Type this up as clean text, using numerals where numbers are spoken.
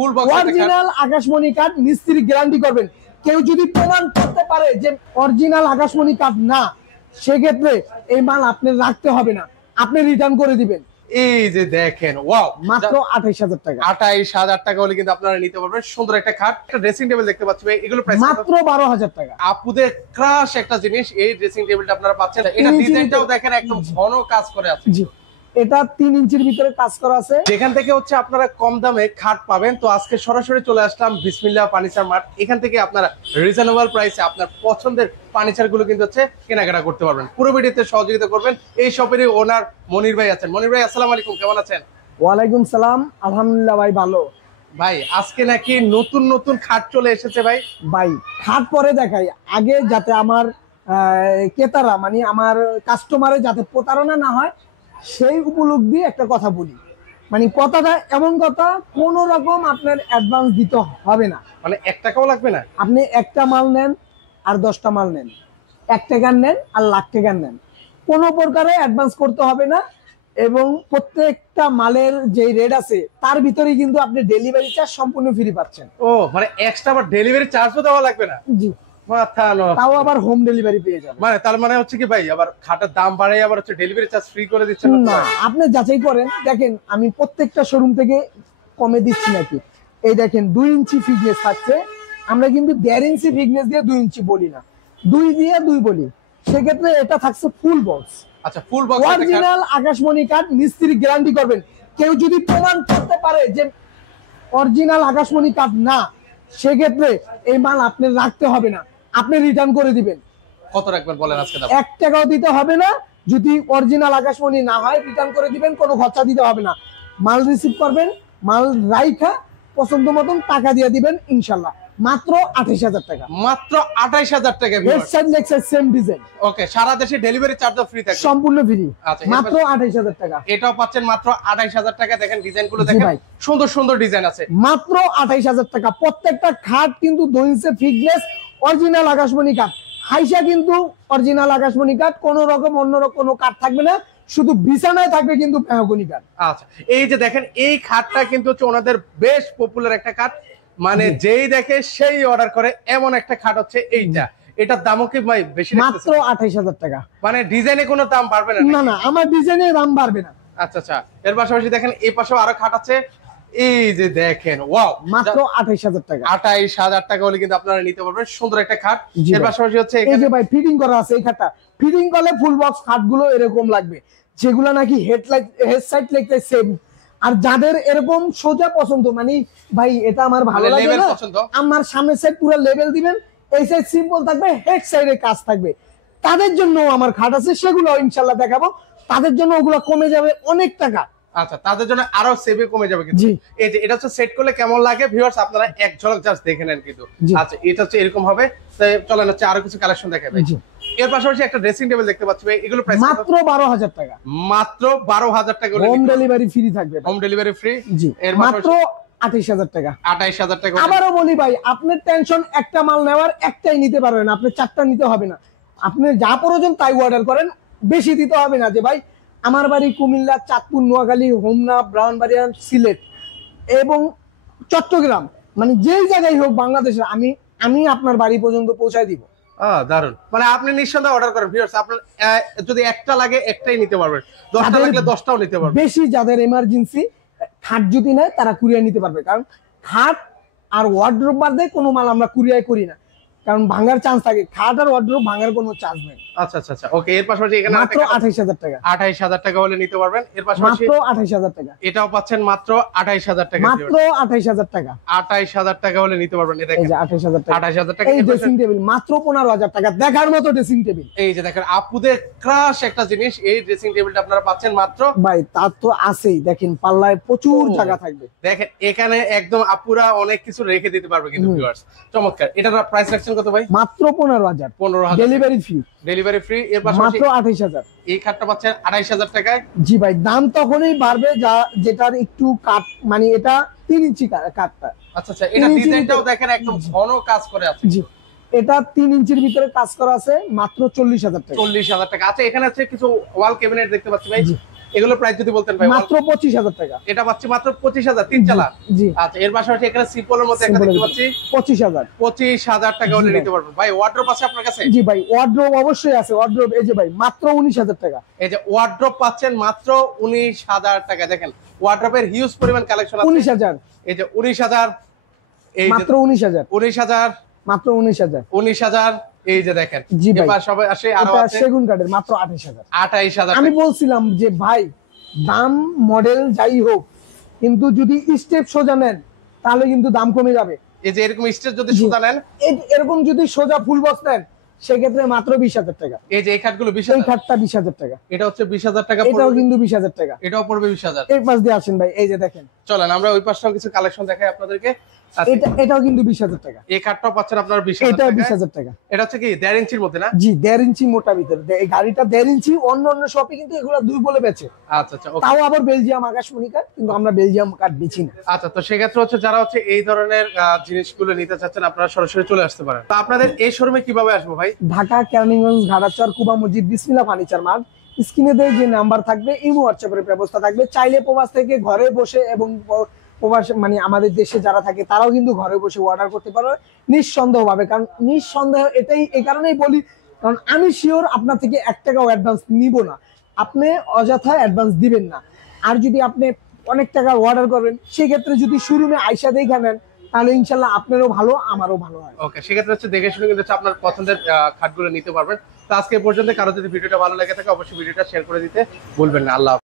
Full box original আকাশমণি কাঠ, মিস্ত্রি গ্যারান্টি করবেন। কেউ যদি প্রমাণ করতে পারে যে অরিজিনাল আকাশমণি কাঠ না, সেক্ষেত্রে এই মাল আপনি রাখতে হবে না, আপনি রিটার্ন করে দিবেন। এই যে দেখেন, ওয়াও, মাত্র 28000 টাকা। 28000 টাকা হলে কিন্তু আপনারা নিতে পারবেন সুন্দর একটা খাট। একটা ড্রেসিং টেবিল দেখতে পাচ্ছি ভাই, এগুলো প্রাইস মাত্র 12000 টাকা। আপুদের ক্রাশ একটা জিনিস, এই ড্রেসিং টেবিলটা আপনারা পাচ্ছেন। এটা ডিজাইনটাও দেখেন একদম ঘন কাজ করে আছে। জি, এটা 3 ইঞ্চির ভিতরে কাজ করা আছে। যেখান থেকে হচ্ছে আপনারা কম দামে খাট পাবেন। তো আজকে সরাসরি চলে আসলাম বিসমিল্লাহ ফার্নিচার মার্ট। এখান থেকে আপনারা রিজনেবল প্রাইসে আপনার পছন্দের ফার্নিচার গুলো কিন্তু হচ্ছে কেনাকাটা করতে পারবেন। পুরো ভিডিওতে সহযোগিতা করবেন এই শপেরই ওনার মনির ভাই আছেন। মনির ভাই, আসসালামু আলাইকুম, কেমন আছেন? ওয়ালাইকুম সালাম, আলহামদুলিল্লাহ ভাই, ভালো। ভাই আজকে নাকি নতুন নতুন খাট চলে এসেছে ভাই? ভাই খাট পরে দেখাই, আগে যাতে আমার ক্রেতারা মানে আমার কাস্টমারের যাতে প্রতারণা না হয় সেই উপলব্ধি একটা কথা বলি। মানে কথাটা এমন কথা, কোন রকম আপনার অ্যাডভান্স দিতে হবে না, মানে 1 টাকাও লাগবে না। আপনি একটা মাল নেন আর 10টা মাল নেন, 1 টাকার নেন আর লাখ টাকার নেন, কোনো প্রকারে অ্যাডভান্স করতে হবে না। এবং প্রত্যেকটা মালের যে রেট আছে তার ভিতরেই কিন্তু আপনি ডেলিভারি চার্জ সম্পূর্ণ ফ্রি পাচ্ছেন। ও মানে এক্সট্রা আবার ডেলিভারি চার্জও দেওয়া লাগবে না? জি, মাথা নষ্ট। তাও আবার হোম ডেলিভারি পেয়ে যাবেন। মানে তার মানে হচ্ছে কি ভাই, আবার খাটের দাম বাড়াই আবার হচ্ছে ডেলিভারি চার্জ ফ্রি করে দিচ্ছেন না, আপনি যাচাই করেন, দেখেন আমি প্রত্যেকটা শোরুম থেকে কমে দিচ্ছি নাকি। এই দেখেন 2 ইঞ্চি ফিটনেস থাকছে, আমরা কিন্তু 1.5 ইঞ্চি ফিটনেস দিয়ে 2 ইঞ্চি বলি না, 2 দিয়ে 2 বলি। সেক্ষেত্রে এটা থাকছে ফুল বক্স। আচ্ছা, ফুল বক্স অরিজিনাল আকাশমণি কাঠ, মিস্ত্রি গ্যারান্টি করবেন। কেউ যদি প্রমাণ করতে পারে যে অরিজিনাল আকাশমণি কাঠ না, সেক্ষেত্রে এই মাল আপনি রাখতে হবে না, আপনি রিটার্ন করে দিবেন। কত রাখবেন বলেন আজকে দাম? 1 টাকাও দিতে হবে না। যদি অরিজিনাল আকাশমণি না হয় রিটার্ন করে দিবেন, কোনো খরচা দিতে হবে না। মাল রিসিভ করবেন, মাল রাইখা পছন্দ মতন টাকা দিয়ে দিবেন ইনশাআল্লাহ। মাত্র 28000 টাকা। মাত্র 28000 টাকা। Head side leg side same design. Okay, সারা দেশে ডেলিভারি চার্জও ফ্রি থাকে? সম্পূর্ণ ফ্রি। আচ্ছা, মাত্র 28000 টাকা। এটাও পাচ্ছেন মাত্র 28000 টাকা। দেখেন ডিজাইনগুলো দেখেন, সুন্দর সুন্দর ডিজাইন আছে। মাত্র 28000 টাকা। প্রত্যেকটা খাট কিন্তু 2 ইঞ্চি ফিটনেস, অরিজিনাল আকাশমণি কাঠ। হাইসা কিন্তু অরিজিনাল আকাশমণি কাঠ, কোন রকম অন্য কোনো কাঠ থাকবে না, শুধু বিছানায় থাকবে কিন্তু মেহগনি কাঠ। আচ্ছা, এই যে দেখেন এই খাটটা কিন্তু হচ্ছে ওনাদের বেশ পপুলার একটা খাট, মানে যেই দেখে সেই অর্ডার করে এমন একটা খাট হচ্ছে এইটা। এটার দামও কি ভাই বেশি? মাত্র 28000 টাকা। মানে ডিজাইনে কোনো দাম বাড়বে না? না না, আমার ডিজাইনের দাম বাড়বে না। আচ্ছা আচ্ছা, এর পাশাপাশি দেখেন এই পাশেও আরো খাট আছে। এই যে দেখেন, ওয়াও, মাত্র 28000 টাকা। 28000 টাকা হলে কিন্তু আপনারা নিতে পারবেন সুন্দর একটা খাট। এর পাশাপাশি হচ্ছে এই যে ভাই ফিটিং করা আছে, এই খাটটা ফিটিং করলে ফুল বক্স খাটগুলো এরকম লাগবে, যেগুলো নাকি হেড সাইড লেগতে সেম। আর যাদের এরকম সোজা পছন্দ, মানে ভাই এটা আমার ভালো লাগে না, আমার সামনের সাইড পুরো লেভেল দিবেন, এই সাইড সিম্পল থাকবে, হেড সাইডে কাজ থাকবে, তাদের জন্য আমার খাট আছে, সেগুলো ইনশাআল্লাহ দেখাবো। তাদের জন্য ওগুলো কমে যাবে অনেক টাকা। আচ্ছা, তাদের জন্য আরো সেভে কমে যাবে কিন্তু। এই যে এটা হচ্ছে সেট করলে কেমন লাগে ভিউয়ার্স, আপনারা এক ঝলক জাস্ট দেখে নেন কিন্তু। আচ্ছা, এটা হচ্ছে এরকম হবে। চলেন হচ্ছে আরো কিছু কালেকশন দেখাই ভাই। এর পাশাপাশি একটা ড্রেসিং টেবিল দেখতে পাচ্ছি ভাই, এগুলো প্রাইস মাত্র 12000 টাকা। মাত্র 12000 টাকা। হোম ডেলিভারি ফ্রি থাকবে। Home delivery free. জি, এর মাত্র 28000 টাকা। 28000 টাকা। আবারও বলি ভাই, আপনার টেনশন একটা মাল নেওয়ার, একটাই নিতে পারবেন, আপনি 4টা নিতে হবে না। আপনি যা প্রয়োজন তাই অর্ডার করেন, বেশি দিতে হবে না। যে ভাই আমার বাড়ি কুমিল্লা, চাঁদপুর, নোয়াখালী, হোমনা, ব্রাহ্মণবাড়িয়া, সিলেট এবং চট্টগ্রাম, মানে যেই জায়গায় হোক বাংলাদেশে, আমি আপনার বাড়ি পর্যন্ত পৌঁছায় দিব। দারুন, মানে আপনি নিঃসন্দেহে অর্ডার করেন ভিউয়ার্স। আপনার যদি একটা লাগে একটাই নিতে পারবেন, 10টা লাগলে 10টাও নিতে পারবেন। বেশি যাদের এমার্জেন্সি খাট যদি নেয় তারা কুরিয়ার নিতে পারবে, কারণ খাট আর ওয়ার্ড্রোব বাদে কোনো মাল আমরা কুরিয়ার করি না, কারণ ভাঙার চান্স থাকে। খাট আর ওয়ার্ড্রোব ভাঙার কোনো চান্স নেই। আচ্ছা আচ্ছা আচ্ছা, ওকে। এর পাশাপাশি এখানে মাত্র 28000 টাকা। 28000 টাকা হলে নিতে পারবেন। এর পাশাপাশি মাত্র 28000 টাকা। এটাও পাচ্ছেন মাত্র 28000 টাকা। মাত্র 28000 টাকা। 28000 টাকা হলে নিতে পারবেন। এই দেখেন, এই যে 28000 টাকা। 28000 টাকা। এই ড্রেসিং টেবিল মাত্র 15000 টাকা, দেখার মতো ড্রেসিং টেবিল। এই যে দেখেন আপুদের ক্রাশ একটা জিনিস, এই ড্রেসিং টেবিলটা আপনারা পাচ্ছেন মাত্র। ভাই তার তো আছেই, দেখেন পাল্লায় প্রচুর জায়গা থাকবে। দেখেন এখানে একদম আপুরা অনেক কিছু রেখে দিতে পারবে কিন্তু ভিউয়ার্স। চমৎকার। এটার প্রাইস রাখছেন কত ভাই? মাত্র 15000। 15000 ডেলিভারি ফ্রি। Delivery free. এর পাশাপাশি মাত্র 28000। এই খাটটা পাচ্ছেন 28000 টাকায়। জি ভাই, দাম তখনই বাড়বে যেটার একটু কাট, মানে এটা 3 ইঞ্চি কাটটা। আচ্ছা আচ্ছা, এটা ডিজাইনটাও দেখেন একদম ঘন কাজ করে আছে। জি, এটা 3 ইঞ্চির ভিতরে কাজ করা আছে, মাত্র 40000 টাকা। 40000 টাকা। আচ্ছা, এখানে আছে কিছু ওয়াল ক্যাবিনেট দেখতে পাচ্ছি ভাই, এগুলোর প্রাইস যদি বলতেন ভাই। মাত্র 25,000 টাকা। এটা পাচ্ছি মাত্র 25,000 তিন চালা। জি। আচ্ছা, এর পাশাপাশি এখানে সিম্পলের মধ্যে একটা দেখতে পাচ্ছি 25,000। 25,000 টাকা হলে নিতে পারবেন ভাই। ওয়ার্ড্রপ আছে আপনার কাছে? জি ভাই, ওয়ার্ড্রোব অবশ্যই আছে। ওয়ার্ড্রোব এই যে ভাই মাত্র 19,000 টাকা। এই যে ওয়ার্ড্রপ পাচ্ছেন মাত্র 19,000 টাকা। দেখেন ওয়ার্ড্রপের হিউজ পরিমাণ কালেকশন আছে। 19,000, এই যে 19,000, এই যে মাত্র 19,000, 19,000, মাত্র 19,000। 19,000, এই যে দেখেন। জি ভাই। এবার সবাই আসে আরো এটা আছে সেগুন কাঠের, মাত্র 28,000। 28,000 আমি টাকা। বলছিলাম যে ভাই দাম মডেল যাই হোক, কিন্তু যদি স্টেপ সোজা নেন তাহলে কিন্তু দাম কমে যাবে। এই যে এরকম স্টেজ যদি জি। সুতা নেন, এরকম যদি সোজা ফুল বক্স নেন সেক্ষেত্রে মাত্র 20,000 টাকা। এই যে এই খাটগুলো এই 20,000, খাটটা 20,000 টাকা। এটা হচ্ছে 20,000 টাকা এটাও পড়বে। কিন্তু 20,000 টাকা। এটাও পড়বে 20,000। এই পাশ দিয়ে আসেন ভাই, এই যে দেখেন, চলেন আমরা ওই পাশটাও কিছু কালেকশন দেখাই আপনাদেরকে। আচ্ছা, এটাও কিন্তু 20,000 টাকা। এই খাটটাও পাচ্ছেন আপনারা 20,000 এটাও টাকায়। 20,000 টাকা। এটা হচ্ছে কি 1.5 ইঞ্চির মধ্যে না? জি, 1.5 ইঞ্চি মোটা ভিতরে। এই গাড়িটা 1.5 ইঞ্চি, অন্য অন্য শপে কিন্তু এগুলো 2 বলে বেচে। আচ্ছা আচ্ছা, ওকে। তাও আবার বেলজিয়াম আকাশমণি কাঠ, কিন্তু আমরা বেলজিয়াম কাঠ বেচি না। আচ্ছা, তো সেক্ষেত্রে হচ্ছে যারা হচ্ছে এই ধরনের জিনিসগুলো নিতে চাচ্ছেন আপনারা সরাসরি চলে আসতে পারেন। তো আপনাদের এই শোরুমে কিভাবে আসবো ভাই? ঢাকা কেরানীগঞ্জ ঘাটাচর কুবা মসজিদ বিসমিল্লাহ ফার্নিচার মার্ট। স্ক্রিনে দিয়ে যে নাম্বার থাকবে, ইমো হোয়াটসঅ্যাপের ব্যবস্থা থাকবে। চাইলে প্রবাস থেকে ঘরে বসে এবং প্রবাস মানে আমাদের দেশে যারা থাকে তারাও কিন্তু ঘরে বসে অর্ডার করতে পারবে নিঃসন্দেহ ভাবে। কারণ নিঃসন্দেহ এটাই এই কারণেই বলি, কারণ আমি শিওর আপনার থেকে 1 টাকাও অ্যাডভান্স নিব না। আপনি অযথা অ্যাডভান্স দিবেন না। আর যদি আপনি অনেক টাকা অর্ডার করবেন, সেক্ষেত্রে যদি শোরুমে আইসা দেখে নেন তাহলে ইনশাল্লাহ আপনারও ভালো, আমারও ভালো হয়। ওকে, সেক্ষেত্রে হচ্ছে দেখে শুনে কিন্তু হচ্ছে আপনার পছন্দের খাটগুলো নিতে পারবেন। তো আজকে এ পর্যন্ত। কারো যদি ভিডিওটা ভালো লেগে থাকে অবশ্যই ভিডিওটা শেয়ার করে দিতে ভুলবেন না। আল্লাহ হাফেজ।